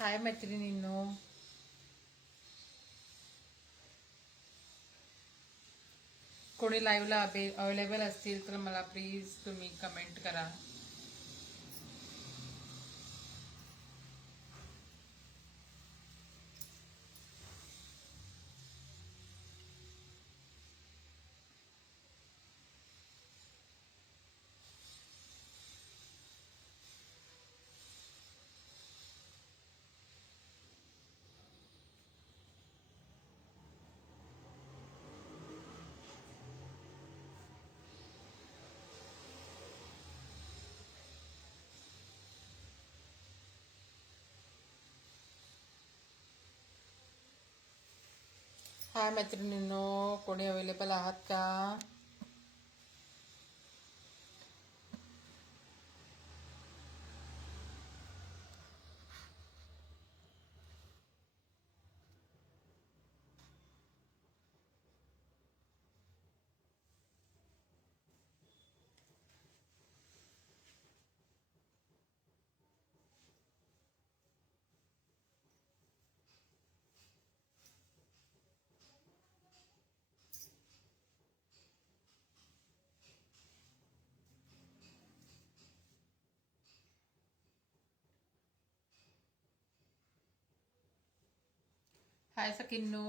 हाय मैत्रिणींनो, कोणी लाईव्हला अवेलेबल असतील तर मला प्लीज तुम्ही कमेंट करा. हाय मैत्रिणींनो, कोणी अवेलेबल आहात का? हाय सखींनो,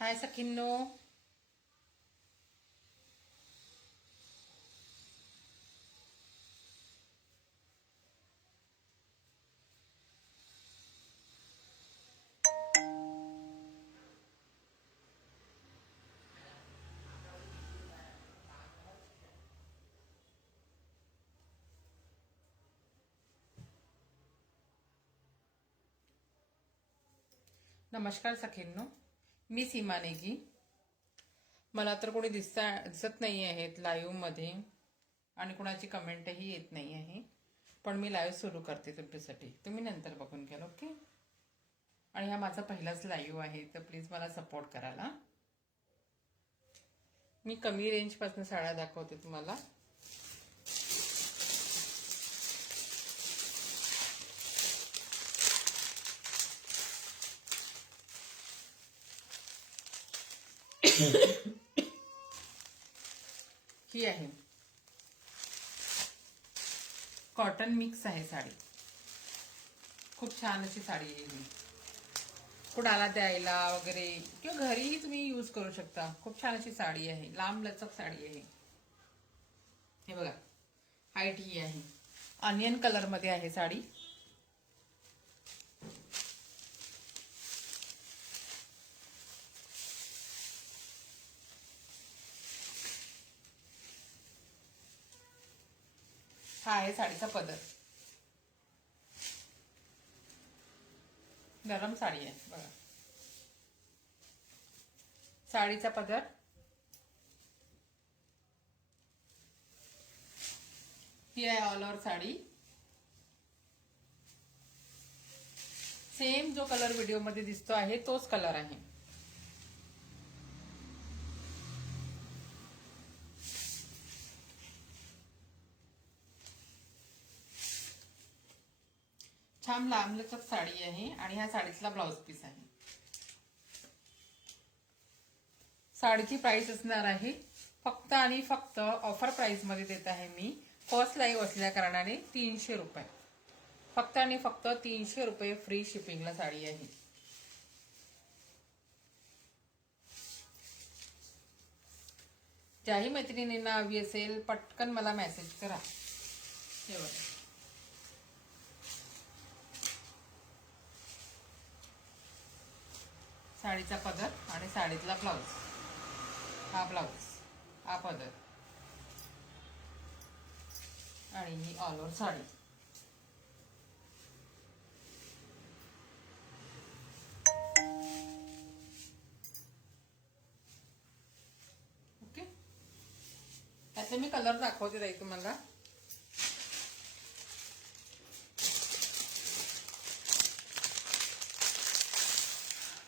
हाय सखींनो. नमस्कार सखींनो, मी सीमा नेगी. मला तर कोणी दिसत नाही आहेत लाईव्ह मध्ये आणि कोणाची कमेंटही येत नाही आहे, पण मी लाईव्ह सुरू करते तुमच्यासाठी. तुम्ही नंतर बघून घ्याल, ओके? आणि हा माझा पहिलाच लाईव्ह आहे, तर प्लीज मला सपोर्ट करायला. मी कमी रेंज पासून साड्या दाखवते तुम्हाला. ही आहे कॉटन मिक्स आहे साडी. खूप छान अशी साडी आहे ही. कुणाला द्यायला वगैरे किंवा घरीही तुम्ही यूज करू शकता. खूप छान अशी साडी आहे, लांब लचक साडी आहे. हे बघा, हाईट ही आहे, ऑनियन कलर मध्ये आहे साडी. हा आहे साडीचा पदर. गरम साडी आहे बघा. साडीचा पदर, ही आहे ऑल ओव्हर साडी. सेम जो कलर व्हिडिओ मध्ये दिसतो आहे तोच कलर आहे. छान लांबलचक साडी आहे आणि ह्या साडीतला ब्लाउज पीस आहे. साडीची प्राइस असणार आहे फक्त आणि फक्त ऑफर प्राइस मध्ये देत आहे मी. फर्स्ट लाईव्ह असल्या कारणाने 300 रुपये. फक्त आणि फक्त 300 रुपये फ्री शिपिंगला साडी आहे. ज्याही मैत्रिणींना हवी असेल पटकन मला मेसेज करा. हे बघा, साडीचा पदर आणि साडीतला ब्लाउज. हा ब्लाउज, हा पदर आणि ही ऑल ओव्हर साडी. ओके, त्यातले मी कलर दाखवते ताई तुम्हाला.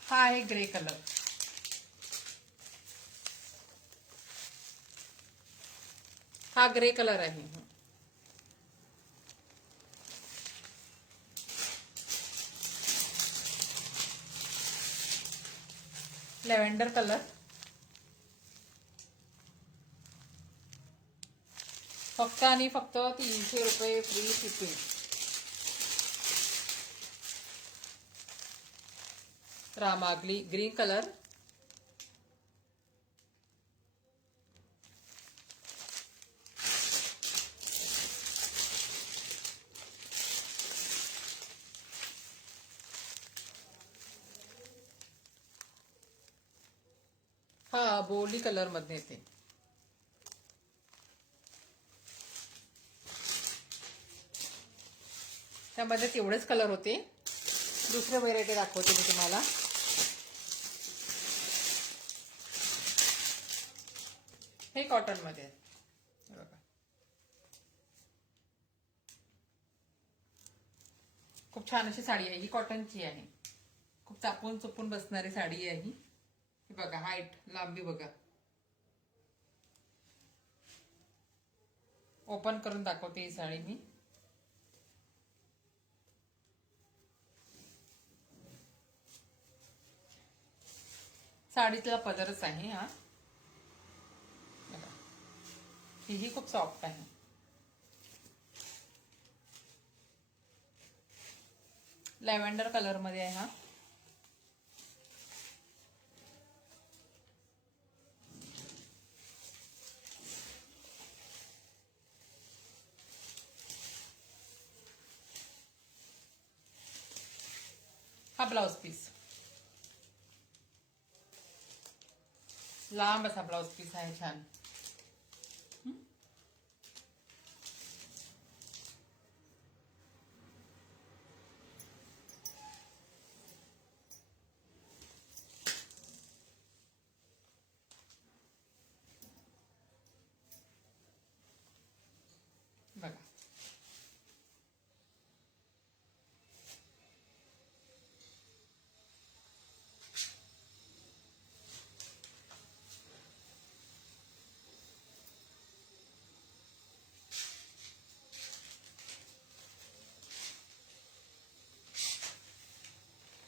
हा आहे ग्रे कलर. हा ग्रे कलर आहे. Lavender colour. फक्त आणि फक्त 300 रुपये फ्री शिपिंग. रामागली ग्रीन कलर. हा बोली कलर मध्ये येते. त्यामध्ये तेवढेच कलर होते. दुसरे व्हेरायटी दाखवते मी तुम्हाला. हे कॉटन मध्ये बघा, खूप छान अशी साडी आहे ही. कॉटनची आहे. खूप चापून चुपून बसणारी साडी आहे ही. बघा हाईट, लांबी बघा. ओपन करून दाखवते ही साडी मी. साडीतला पदरच आहे हा. ही खूप सॉफ्ट आहे. लॅव्हेंडर कलर मध्ये आहे हा. हा ब्लाउज पीस, लांब असा ब्लाउज पीस आहे. छान. बघा,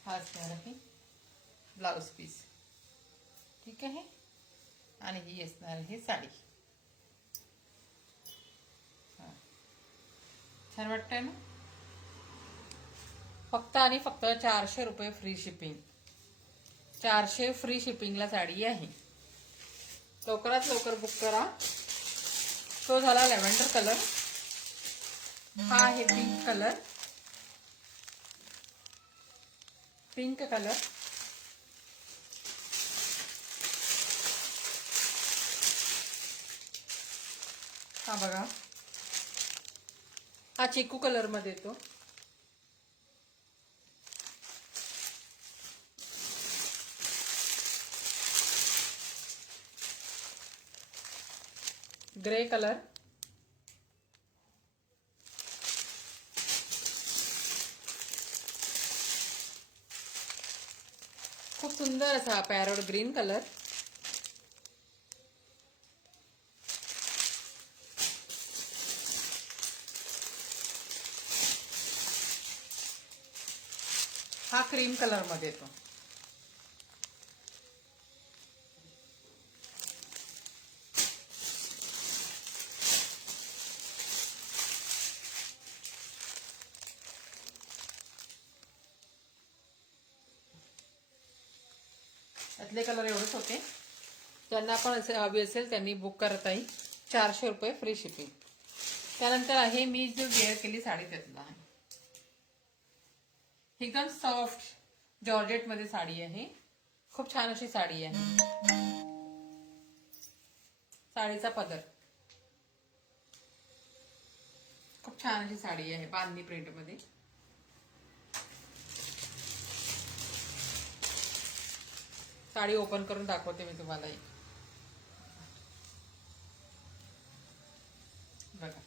हा असणार आहे ब्लाउज पीस. ठीक आहे. आणि ही असणार आहे साडी. छान वाटतंय ना. फक्त आणि फक्त 400 रुपये फ्री शिपिंग. 400 फ्री शिपिंगला साडी आहे. लवकरात लवकर बुक करा. तो झाला लॅव्हेंडर कलर. हा आहे पिंक कलर. Pink colour. हा बघा, हा चिकू कलर मध्ये येतो. Grey colour. खूप सुंदर असा पॅरोट ग्रीन कलर. हा क्रीम कलर मध्ये येतो. यातले कलर एवढेच होते. ज्यांना पण असे हवी असेल त्यांनी बुक करता येईल. 400 रुपये फ्री शिपिंग. त्यानंतर आहे मी जो वेअर केली साडी त्यातला आहे. एकदम सॉफ्ट जॉर्जेट मध्ये साडी आहे. खूप छान अशी साडी आहे. साडीचा पदर खूप छान अशी साडी आहे बांधणी प्रिंट मध्ये. साडी ओपन करून दाखवते मी तुम्हाला. एक बघा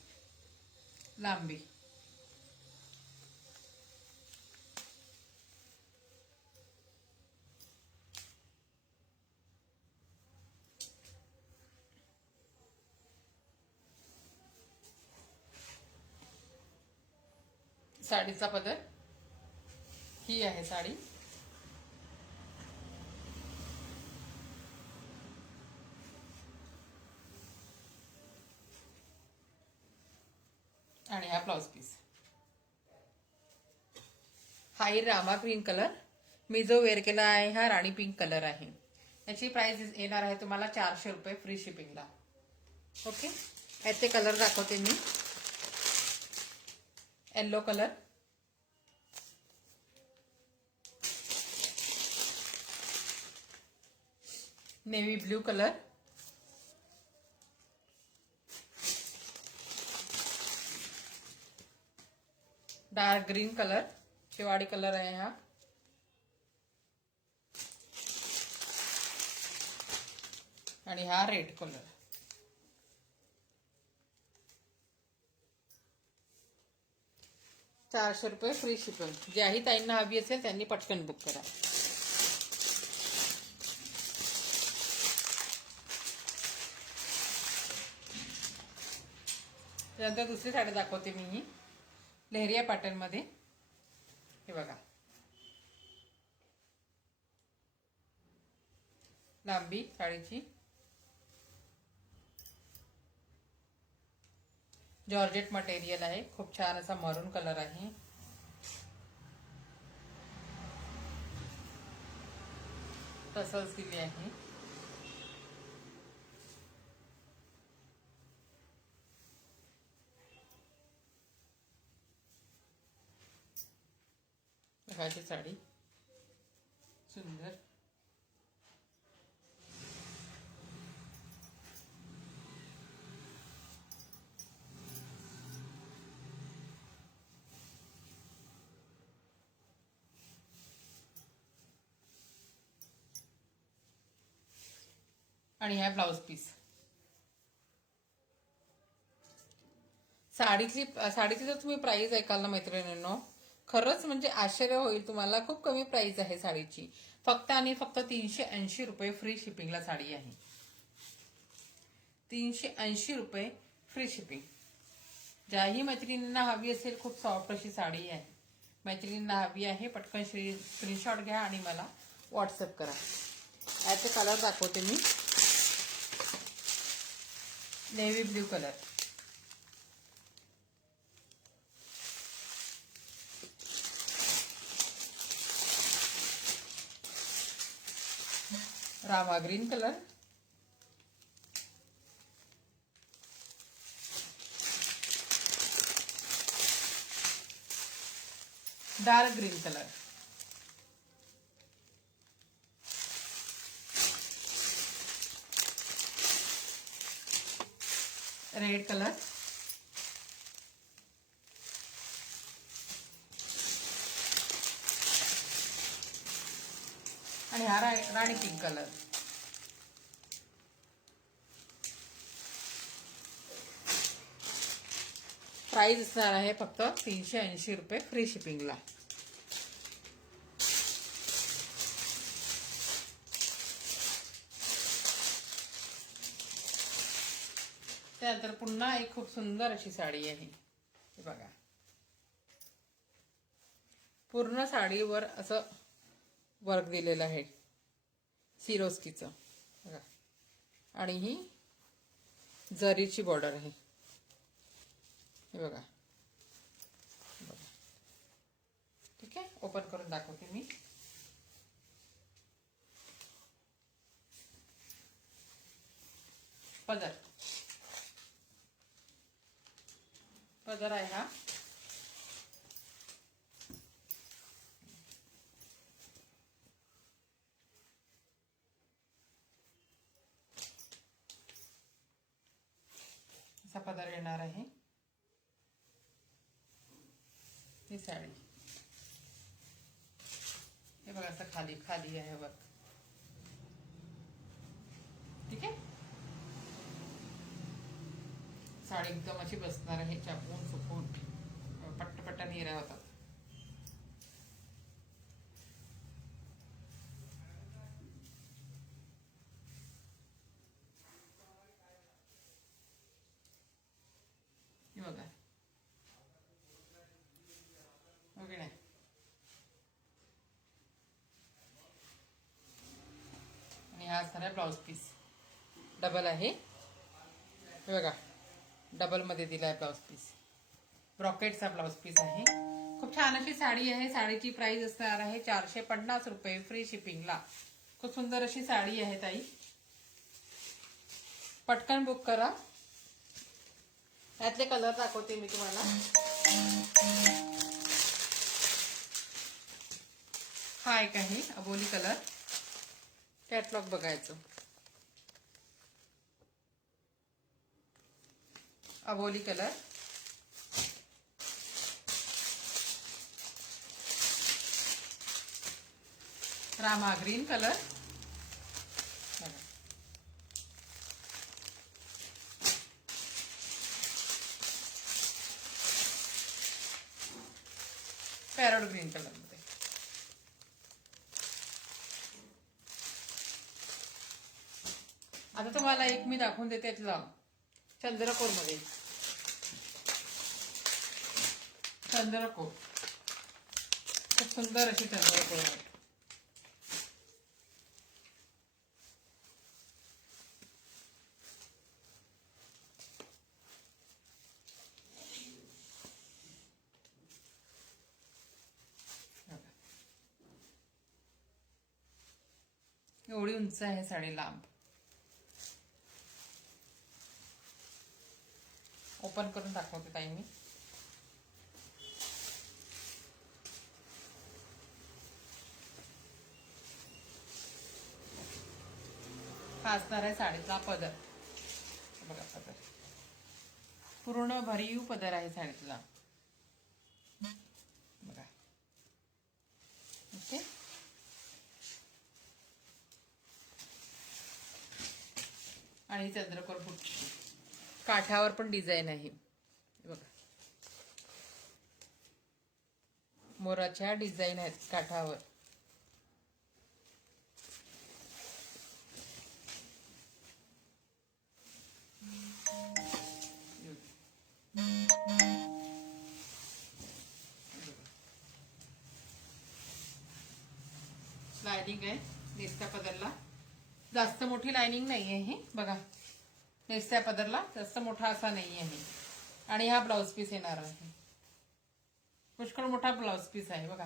लांबी, साडीचा पदर ही आहे साडी. आणि हा ब्लाउज पीस. हाही रामा ग्रीन कलर. मी जो वेअर केला आहे हा राणी पिंक कलर आहे. याची प्राइस येणार आहे तुम्हाला 400 रुपये फ्री शिपिंगला. ओके. याचे कलर दाखवते मी. Yellow colour, navy blue colour, dark green colour, शिवाड़ी कलर आहे हा, आणि हा रेड कलर. ₹400 free shipping. ज्याही ताईंना हवी असेल त्यांनी पटकन बुक करा. त्यानंतर दुसरी साडी दाखवते मी ही लेहरिया पॅटर्न मध्ये. हे बघा लांबी साडीची, जॉर्जेट मटेरियल आहे. खूप छान असा मरून कलर आहे. टसल्स दिली आहे. बघाची साडी सुंदर. आणि हा ब्लाउज पीस. साडीची जर तुम्ही प्राइस ऐकाल ना मैत्रिणींनो, खरंच म्हणजे आश्चर्य होईल तुम्हाला. खूप कमी प्राइस आहे साडीची. फक्त आणि फक्त 380 रुपये फ्री शिपिंगला साडी आहे. 380 रुपये फ्री शिपिंग. ज्याही मैत्रिणींना हवी असेल, खूप सॉफ्ट अशी साडी आहे. मैत्रिणींना हवी आहे पटकन स्क्रीनशॉट घ्या आणि मला व्हॉट्सअप करा. याचे कलर दाखवते मी. नेव्ही ब्ल्यू कलर, रामा green colour, dark green colour, red colour, आणि हा राणी पिंक कलर. प्राइस असणार आहे फक्त 380 रुपये फ्री शिपिंगला. त्यानंतर पुन्हा एक खूप सुंदर अशी साडी आहे. हे बघा पूर्ण साडीवर असं वर्क दिलेलं आहे सिरोस्कीचं. बघा आणि ही जरीची बॉर्डर आहे. हे बघा. ठीक आहे. ओपन करून दाखवते मी. पदर, पदर आहे हा. असा पदर येणार आहे. ही साडी हे बघा असं खाली खाली आहे बघ. ठीक आहे. साडी एकदम अशी बसणार आहे, चापून सुकून पट्टपट्टा निऱ्या होतात. हे बघा ओके नाही. आणि हा असणार आहे ब्लाउज पीस. डबल आहे हे बघा, डबल मध्ये दिलाय ब्लाउज पीस. ब्रॉकेटचा ब्लाउज पीस आहे. खूप छान अशी साडी आहे. साडीची प्राइस असणार आहे 450 रुपये फ्री शिपिंगला. खूप सुंदर अशी साडी आहे ताई. पटकन बुक करा. यातले कलर दाखवते मी तुम्हाला. हा एक आहे अबोली कलर. कॅटलॉग बघायचं. अबोली कलर, रामा green colour, parrot green colour मध्ये. आता तुम्हाला एक मी दाखवून देते चंद्रकोर मध्ये. चंद्रकोर खूप सुंदर अशी चंद्रकोर आहे. एवढी उंच आहे साडी, लांब. ओपन करून दाखवते ताई मी. हा असणार आहे साडीचा पदर. बघा पदर पूर्ण भरीव पदर आहे साडीतला. बघा ओके. आणि चंद्रकोर बुट्टी, काठावर पण डिझाईन आहे बघा. मोराच्या डिझाईन आहेत काठावर. लाइनिंग आहे नेसत्या पदरला. जास्त मोठी लाइनिंग नाही आहे बघा. नेसत्या पदरला जास्त मोठा असा नाही आहे. आणि हा ब्लाउज पीस येणार आहे. पुष्कळ मोठा ब्लाउज पीस आहे बघा.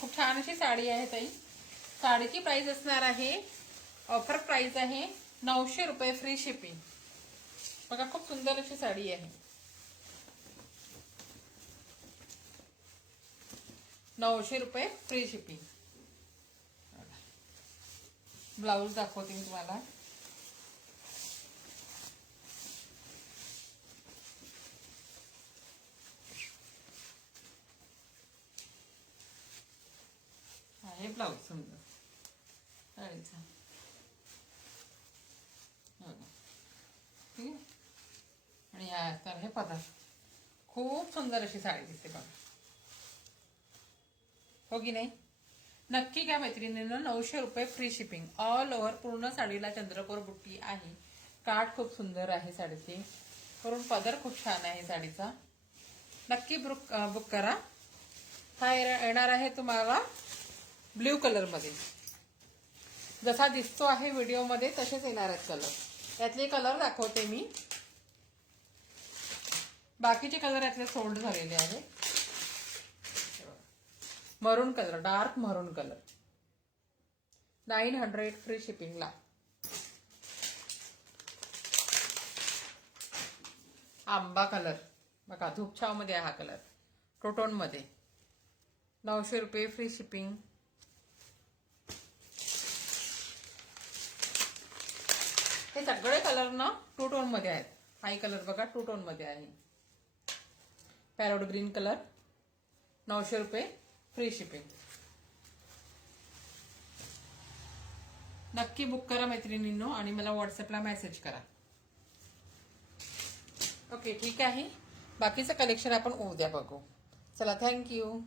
खूप छान अशी साडी आहे ताई. साडीची प्राइस असणार आहे, ऑफर प्राइस आहे 900 रुपये फ्री शिपिंग. बघा खूप सुंदर अशी साडी आहे. 900 रुपये फ्री शिपिंग. ब्लाउज दाखवते मी तुम्हाला. आहे ब्लाउज सुंदर साडीचा. ठीक आहे. आणि या तर हे पदर खूप सुंदर अशी साडी दिसते बघा. हो की नाही. नक्की घ्या मैत्रिणींनो. 900 रुपये फ्री शिपिंग. ऑल ओव्हर पूर्ण साडीला चंद्रकोर बुट्टी आहे. काठ खूप सुंदर आहे साडीची. वरून पदर खूप छान आहे साडीचा. नक्की बुक करा. हा येणार आहे तुम्हाला ब्ल्यू कलर मध्ये. जसा दिसतो आहे व्हिडिओ मध्ये तसेच येणार आहेत कलर. यातले कलर दाखवते मी. बाकीचे कलर यातले सोल्ड झालेले आहेत. मरून कलर, डार्क मरून कलर. 900 फ्री शिपिंगला. आंबा कलर बघा, धूपछाव मध्ये आहे हा कलर, टोटोन मध्ये. 900 रुपये, फ्री शिपिंग. हे सगळे कलर ना टू टोन मध्ये आहेत. हाही कलर बघा टू टोन मध्ये आहे. पॅरोट ग्रीन कलर, 900 रुपये, फ्री शिपिंग. नक्की बुक करा मैत्रिणींनो आणि मला व्हॉट्सअपला मेसेज करा. ओके, ठीक आहे. बाकीचं कलेक्शन आपण उद्या बघू. चला, थँक्यू.